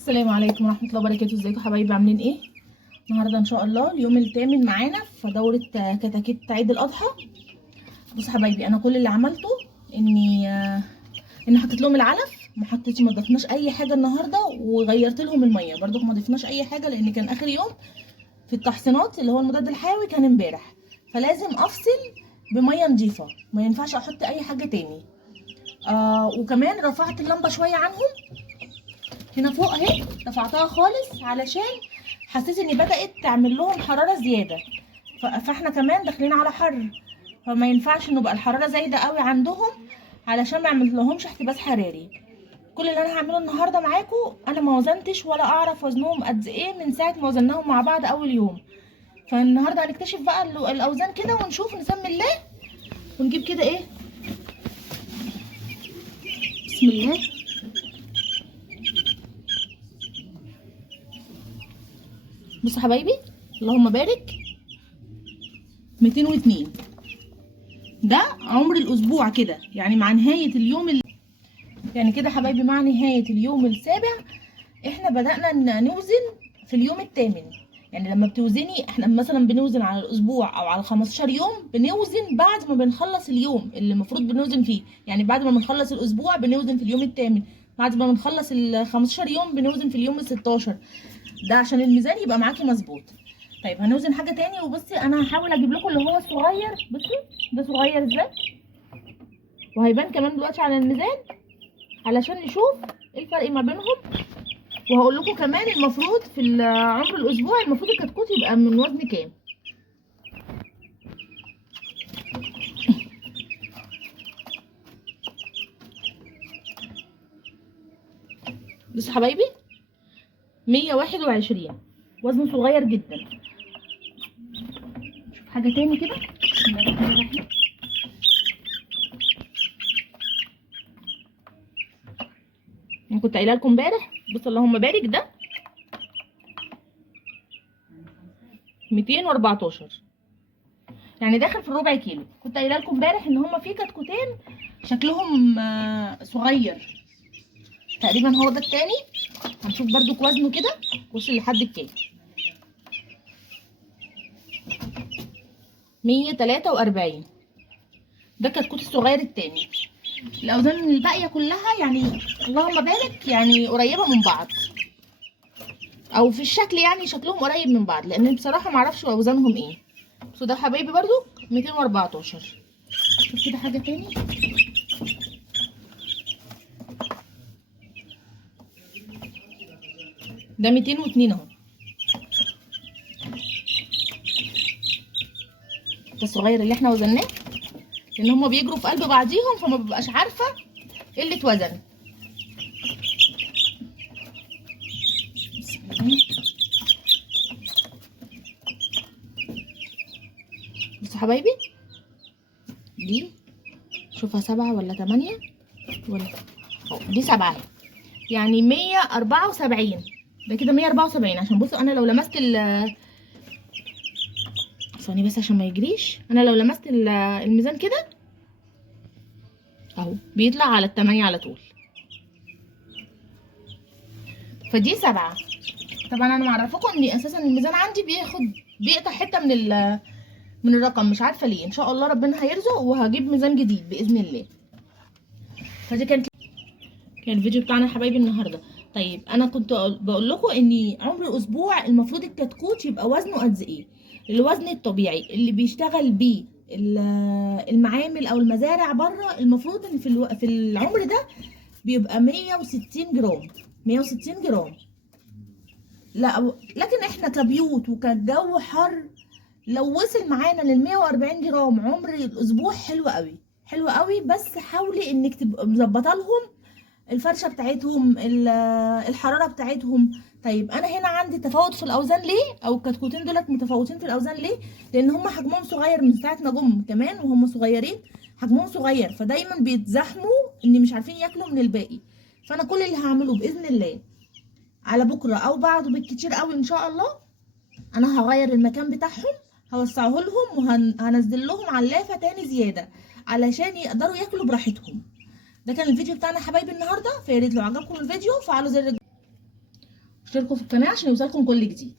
السلام عليكم ورحمة الله وبركاته. ازيكم حبايبي؟ عاملين ايه؟ النهارده ان شاء الله اليوم الثامن معانا في دورة كتاكيت عيد الاضحى. بصوا حبايبي، انا كل اللي عملته اني حطيت لهم العلف، ما ضفناش اي حاجه النهارده، وغيرت لهم الميه برضو ما ضفناش اي حاجه، لان كان اخر يوم في التحصينات اللي هو المضاد الحيوي كان امبارح، فلازم افصل بميه نظيفه، ما ينفعش احط اي حاجه تاني. وكمان رفعت اللمبه شويه عنهم هنا فوق اهي، رفعتها خالص علشان حسيت ان بدأت تعمل لهم حرارة زيادة، فاحنا كمان داخلين على حر، فما ينفعش نبقى الحرارة زايدة قوي عندهم علشان ما يعمل لهمش احتباس حراري. كل اللي انا هعمله النهارده معاكم، انا ما وزنتش ولا اعرف وزنهم قد ايه من ساعة ما وزناهم مع بعض اول يوم، فالنهارده هنكتشف بقى الاوزان كده ونشوف، نسمي الله ونجيب كده ايه. بسم الله. بصوا حبايبي، اللهم بارك، 202 ده عمر الاسبوع كده، يعني مع نهايه اليوم يعني كده حبايبي مع نهايه اليوم السابع احنا بدأنا نوزن في اليوم الثامن. يعني لما بتوزني، احنا مثلا بنوزن على الاسبوع او على 15 يوم، بنوزن بعد ما بنخلص اليوم اللي المفروض بنوزن فيه، يعني بعد ما بنخلص الاسبوع بنوزن في اليوم الثامن، بعد ما بنخلص ال 15 يوم بنوزن في اليوم ال 16، ده عشان الميزان يبقى معاكي مظبوط. طيب هنوزن حاجه تاني، وبصي انا هحاول اجيب لكم اللي هو الصغير. بصي ده صغير ازاي، وهيبان كمان دلوقتي على الميزان علشان نشوف ايه الفرق ما بينهم. وهقول لكم كمان المفروض في عمر الاسبوع المفروض الكتكوت يبقى من وزن كام. بصوا حبايبي، 121، وزنه صغير جدا. شوف حاجه تاني كده. بسم الله الرحمن الرحيم. انا كنت قايله لكم امبارح، بص اللهم بارك، ده 214، يعني داخل في الربع كيلو. كنت قايله لكم امبارح ان هما في كتكوتين شكلهم صغير تقريبا، هو ده التاني. هنشوف برضو وزنه كده وصل لحد الكام. 143، ده كتكوت الصغير التاني. الاوزان الباقيه كلها يعني اللهم بارك يعني قريبه من بعض، او في الشكل يعني شكلهم قريب من بعض، لان بصراحه معرفش اوزانهم ايه. بس ده حبايبي برضو 214. شوف كده حاجه تاني. ده 202 اهو، ده الصغير اللي احنا وزناه، لان هما بيجروا في قلب بعضيهم فما ببقاش عارفه ايه اللي اتوزن. بصوا حبايبي، دي شوفها 7 ولا 8 ولا دي 7، يعني 174. ده كده 174. عشان بصوا انا لو لمست ثواني بس عشان ما يجريش، انا لو لمست الميزان كده اهو بيطلع على التمانية على طول، فدي 7. طبعا انا معرفكم ان اساسا الميزان عندي بيقطع حته من الرقم، مش عارفه ليه. ان شاء الله ربنا هيرزق وهجيب ميزان جديد باذن الله. فدي كان الفيديو بتاعنا يا حبايبي النهارده. طيب انا كنت بقول لكم ان عمر الاسبوع المفروض الكتكوت يبقى وزنه قد ايه. الوزن الطبيعي اللي بيشتغل بيه المعامل او المزارع بره، المفروض ان في العمر ده بيبقى 160 جرام. 160 جرام. لا لكن احنا كبيوت وكالجو حر، لو وصل معانا لل 140 جرام عمر الاسبوع حلو قوي، حلو قوي. بس حاولي انك تبقى مظبطه لهم الفرشه بتاعتهم، الحراره بتاعتهم. طيب انا هنا عندي تفاوت في الاوزان ليه، او الكتكوتين دولت متفاوتين في الاوزان ليه؟ لان هم حجمهم صغير من ساعه ما جم كمان، وهم صغيرين حجمهم صغير، فدايما بيتزحموا ان مش عارفين ياكلوا من الباقي. فانا كل اللي هعمله باذن الله على بكره او بعده بالكتير قوي ان شاء الله، انا هغير المكان بتاعهم، هوسعه لهم وهنزل لهم علافه تاني زياده علشان يقدروا ياكلوا براحتهم. ده كان الفيديو بتاعنا يا حبايبي النهارده، فيا ريت لو عجبكم الفيديو فعلوا زر اشتركوا في القناه عشان يوصلكم كل جديد.